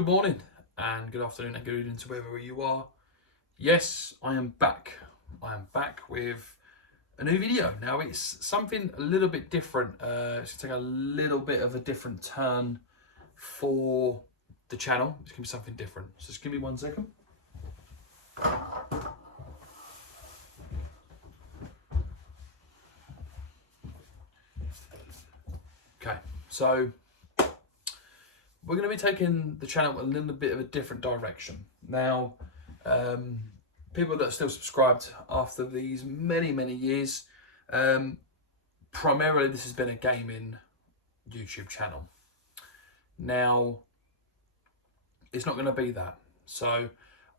Good morning and good afternoon and good evening to wherever you are. Yes, I am back. I am back with a new video. Now it's something a little bit different. It's going to take a little bit of a different turn for the channel. It's going to be something different. So just give me 1 second. Okay, so we're going to be taking the channel a little bit of a different direction. Now, people that are still subscribed after these many years, primarily this has been a gaming YouTube channel. Now, it's not going to be that. So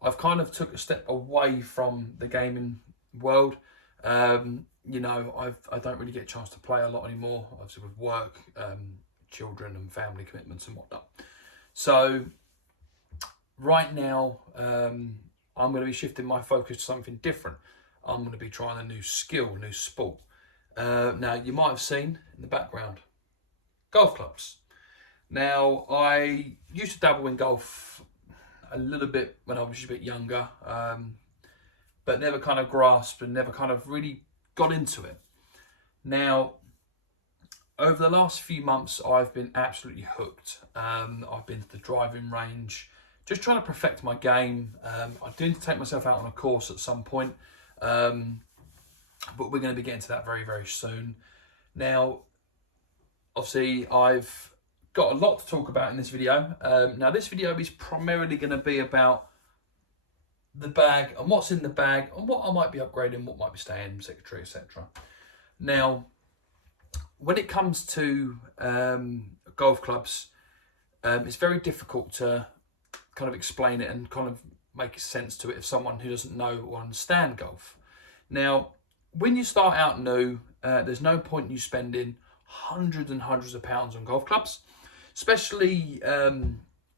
I've kind of took a step away from the gaming world. You know, I don't really get a chance to play a lot anymore, obviously with work, children and family commitments and whatnot. So right now, I'm going to be shifting my focus to something different. I'm going to be trying a new skill, new sport. Now, you might have seen in the background, golf clubs. Now, I used to dabble in golf a little bit when I was a bit younger, but never kind of grasped and never kind of really got into it. Now, over the last few months, I've been absolutely hooked. I've been to the driving range, just trying to perfect my game. I do need to take myself out on a course at some point, but we're going to be getting to that very soon. Now, obviously, I've got a lot to talk about in this video. Now, this video is primarily going to be about the bag and what's in the bag and what I might be upgrading, what might be staying, etc. Now, when it comes to golf clubs, it's very difficult to kind of explain it and kind of make sense to it if someone who doesn't know or understand golf. Now, when you start out new, there's no point in you spending hundreds and hundreds of pounds on golf clubs, especially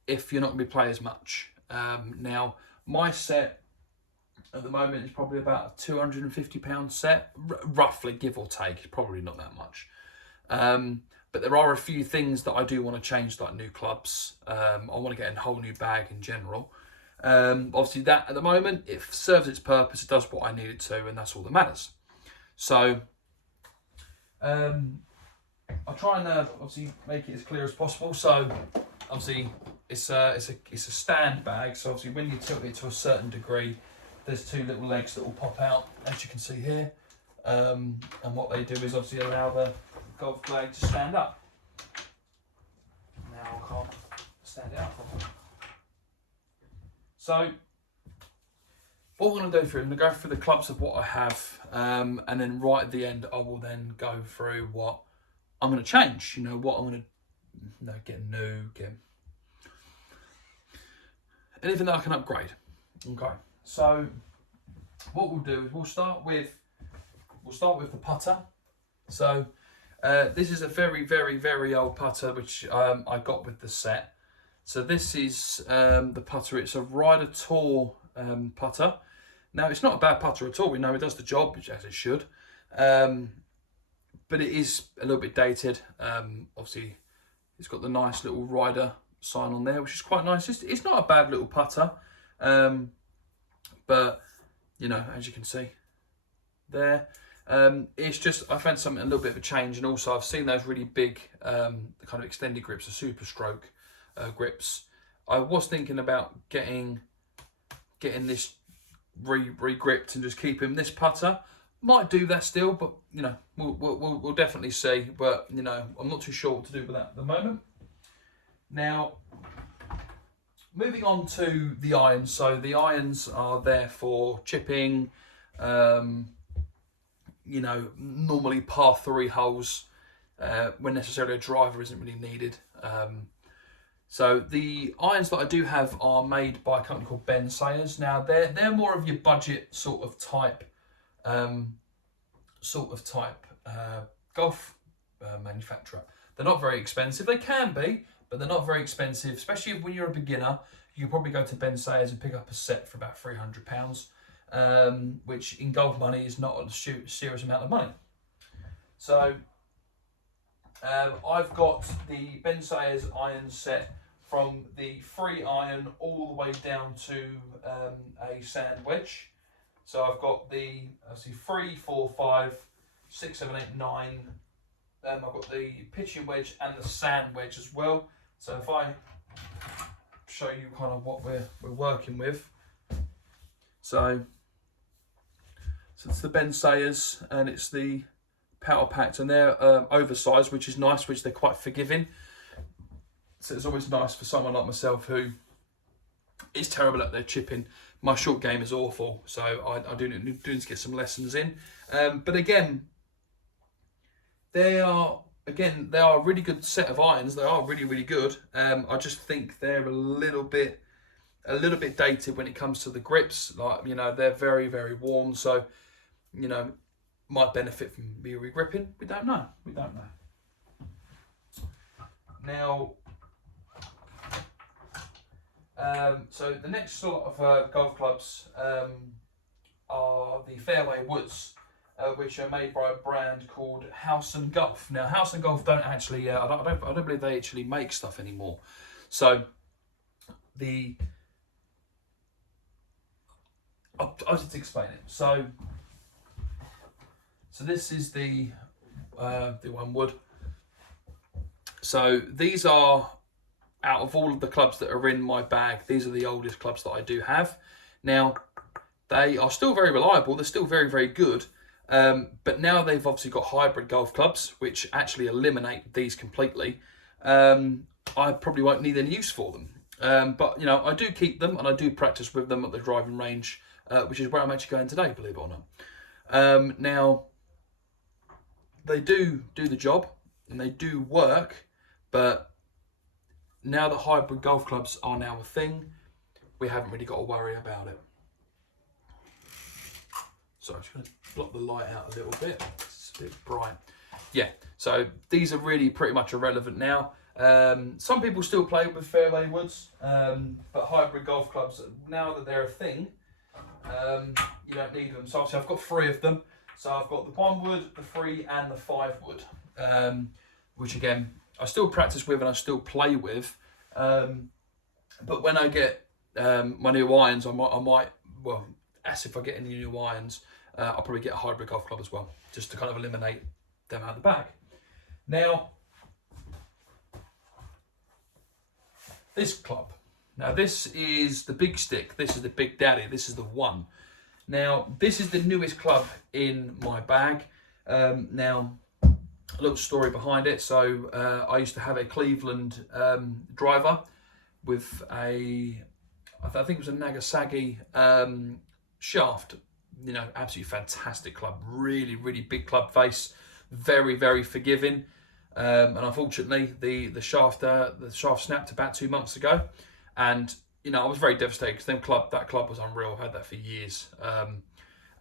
if you're not going to be playing as much. Now, my set at the moment is probably about a £250 set, roughly, give or take. It's probably not that much. But there are a few things that I do want to change, like new clubs. I want to get a whole new bag in general. Obviously, that at the moment, it serves its purpose. It does what I need it to, and that's all that matters. So, I'll try and obviously make it as clear as possible. So, obviously, it's a stand bag. So, obviously, when you tilt it to a certain degree, there's two little legs that will pop out, as you can see here. And what they do is obviously allow the golf bag to stand up. Now I can't stand it up properly. So what we're going to do I'm going to go through the clubs of what I have, and then right at the end I will then go through what I'm going to change. You know, what I'm going to get new, get anything that I can upgrade. Okay. So what we'll do is we'll start with the putter. So this is a very old putter which I got with the set. So this is the putter. It's a Ryder Tour putter. Now, it's not a bad putter at all. We know it does the job, as it should. But it is a little bit dated. Obviously, it's got the nice little Ryder sign on there, which is quite nice. It's not a bad little putter. But, you know, as you can see there, it's just, I found something a little bit of a change. And also I've seen those really big kind of extended grips, the Super Stroke grips. I was thinking about getting this re-gripped and just keeping this putter. Might do that still, but, you know, we'll definitely see. But, you know, I'm not too sure what to do with that at the moment. Now, moving on to the irons. So the irons are there for chipping, you know, normally par 3 holes, when necessarily a driver isn't really needed. So the irons that I do have are made by a company called Ben Sayers. Now they're more of your budget sort of type golf manufacturer. They're not very expensive. They can be, but they're not very expensive, especially when you're a beginner. You can probably go to Ben Sayers and pick up a set for about £300, which in golf money is not a serious amount of money. So I've got the Ben Sayers iron set from the 3 iron all the way down to a sand wedge. So I've got the 3, 4, 5, 6, 7, 8, 9. I've got the pitching wedge and the sand wedge as well. So if I show you kind of what we're working with. So it's the Ben Sayers and it's the Power Packed, and they're oversized, which is nice, which they're quite forgiving. So it's always nice for someone like myself who is terrible at their chipping. My short game is awful, so I do need to get some lessons in. But again, they are a really good set of irons. They are really, really good. I just think they're a little bit dated when it comes to the grips. Like, you know, they're very, very worn. So, you know, might benefit from me regripping. We don't know. Now, so the next sort of golf clubs are the Fairway Woods, which are made by a brand called House and Golf. Now, House and Golf don't actually, I don't believe they actually make stuff anymore. So I'll just explain it. So this is the one wood. So these are, out of all of the clubs that are in my bag, these are the oldest clubs that I do have. Now, they are still very reliable. They're still very, very good. But now they've obviously got hybrid golf clubs, which actually eliminate these completely. I probably won't need any use for them. But, you know, I do keep them and I do practice with them at the driving range, which is where I'm actually going today, believe it or not. Now, they do the job and they do work, but now that hybrid golf clubs are now a thing, we haven't really got to worry about it. So I'm just going to block the light out a little bit. It's a bit bright. Yeah, so these are really pretty much irrelevant now. Some people still play with fairway woods, but hybrid golf clubs, now that they're a thing, you don't need them. So obviously I've got 3 of them. So I've got the 1 wood, the 3 and the 5 wood, which again, I still practice with and I still play with. But when I get my new irons, I might, well, as if I get any new irons, I'll probably get a hybrid golf club as well, just to kind of eliminate them out of the bag. Now, this club. Now this is the big stick. This is the big daddy. This is the one. Now, this is the newest club in my bag. Now, a little story behind it. So I used to have a Cleveland driver with I think it was a Nagasaki shaft. You know, absolutely fantastic club. Really, really big club face. Very, very forgiving. And unfortunately, the shaft snapped about 2 months ago, and you know I was very devastated because that club was unreal. I had that for years, and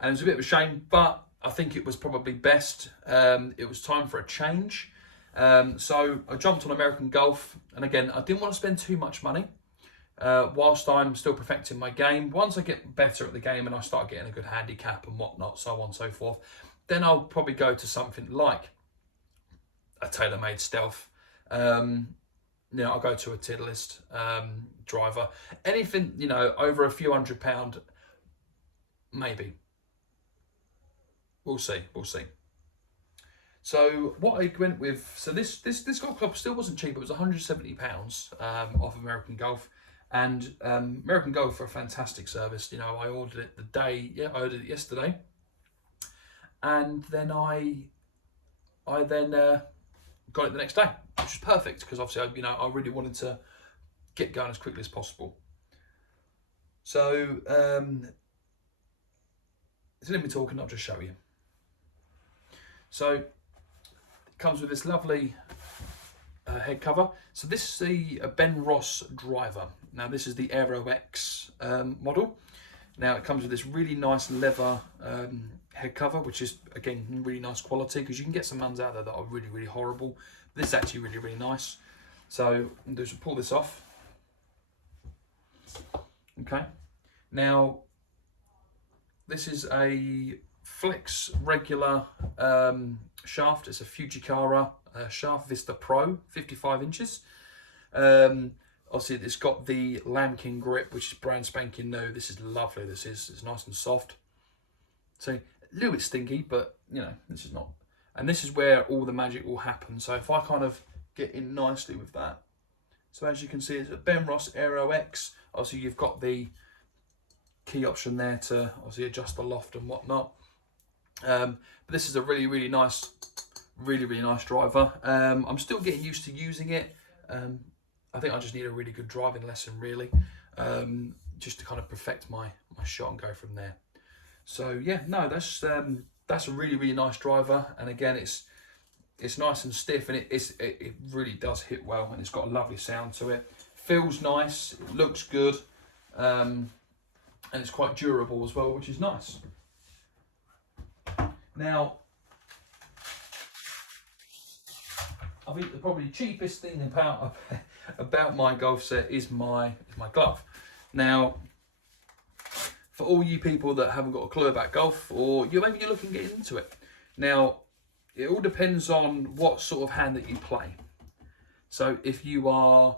it was a bit of a shame. But I think it was probably best. It was time for a change. So I jumped on American Golf, and again, I didn't want to spend too much money whilst I'm still perfecting my game. Once I get better at the game and I start getting a good handicap and whatnot, so on and so forth, then I'll probably go to something like a TaylorMade Stealth. You know, I'll go to a Titleist driver. Anything, you know, over a few £100, maybe. We'll see. So what I went with, so this golf club still wasn't cheap. It was £170 off American Golf, and American Golf are a fantastic service. You know, I ordered it I ordered it yesterday, and then I got it the next day, which was perfect because obviously I really wanted to get going as quickly as possible. So let me talk and I'll just show you. So it comes with this lovely head cover. So this is a Ben Ross driver. Now this is the Aero X model. Now it comes with this really nice leather head cover, which is again really nice quality, because you can get some ones out there that are really, really horrible. This is actually really, really nice. So I'm just pull this off. Okay. Now this is a Flex regular shaft. It's a Fujikara Shaft Vista Pro, 55 inches. Obviously, it's got the Lamkin grip, which is brand spanking new. This is lovely. It's nice and soft. So a little bit stinky, but you know, this is not. And this is where all the magic will happen. So if I kind of get in nicely with that. So as you can see, it's a Benros Aero X. Obviously, you've got the key option there to obviously adjust the loft and whatnot. But this is a really nice driver. I'm still getting used to using it. I think I just need a really good driving lesson, really, just to kind of perfect my shot and go from there. So yeah, no, that's a really nice driver, and again, it's nice and stiff, and it really does hit well, and it's got a lovely sound to it. Feels nice, it looks good, and it's quite durable as well, which is nice. Now, I think the probably cheapest thing about my golf set is my glove. Now, for all you people that haven't got a clue about golf, or maybe you're looking to get into it, now it all depends on what sort of hand that you play. So if you are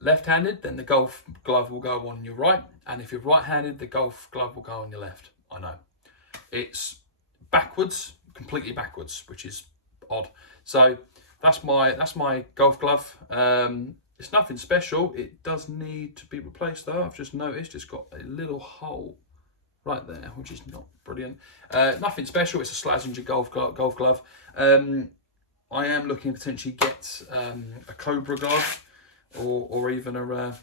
left-handed, then the golf glove will go on your right, and if you're right-handed, the golf glove will go on your left. I know it's backwards, completely backwards, which is odd. So that's my golf glove. It's nothing special. It does need to be replaced though. I've just noticed it's got a little hole right there, which is not brilliant. Nothing special. It's a Slazenger golf glove. I am looking to potentially get a Cobra glove, or even a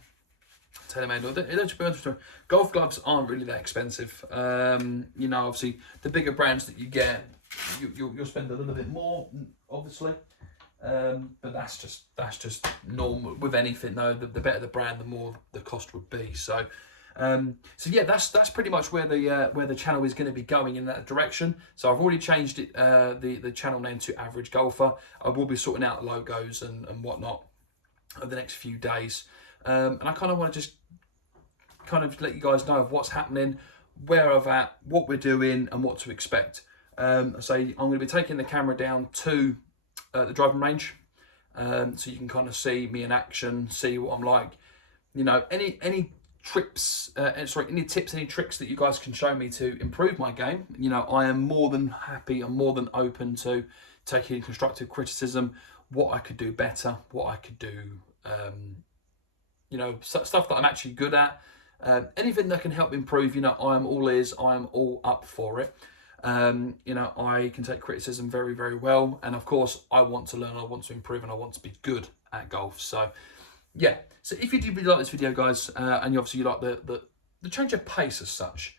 TaylorMade. Golf gloves aren't really that expensive. You know, obviously the bigger brands that you get, you'll spend a little bit more, obviously. But that's just normal with anything though. The better the brand, the more the cost would be. So yeah, that's pretty much where the channel is going to be going, in that direction. So I've already changed it, the channel name to Average Golfer. I will be sorting out logos and whatnot over the next few days, and I kind of want to just kind of let you guys know of what's happening, where I'm at, what we're doing, and what to expect. So I'm going to be taking the camera down to the driving range, so you can kind of see me in action, see what I'm like. You know, any trips, any tips, any tricks that you guys can show me to improve my game. You know, I am more than happy, I'm more than open to taking constructive criticism, what I could do better, what I could do, you know, stuff that I'm actually good at. Anything that can help improve, you know, I'm all ears, I'm all up for it. You know, I can take criticism very well, and of course I want to learn, I want to improve, and I want to be good at golf. So yeah, so if you do really like this video, guys, and you like the change of pace as such,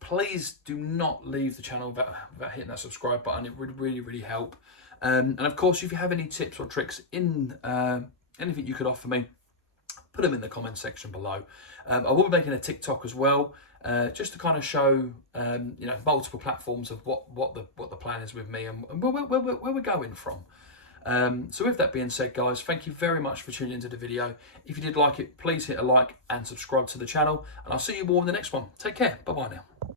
please do not leave the channel without hitting that subscribe button. It would really help. And of course, if you have any tips or tricks in anything you could offer me, put them in the comment section below. I will be making a TikTok as well, just to kind of show you know, multiple platforms of what the plan is with me, and where we're going from. So with that being said, guys, thank you very much for tuning into the video. If you did like it, please hit a like and subscribe to the channel, and I'll see you all in the next one. Take care. Bye bye now.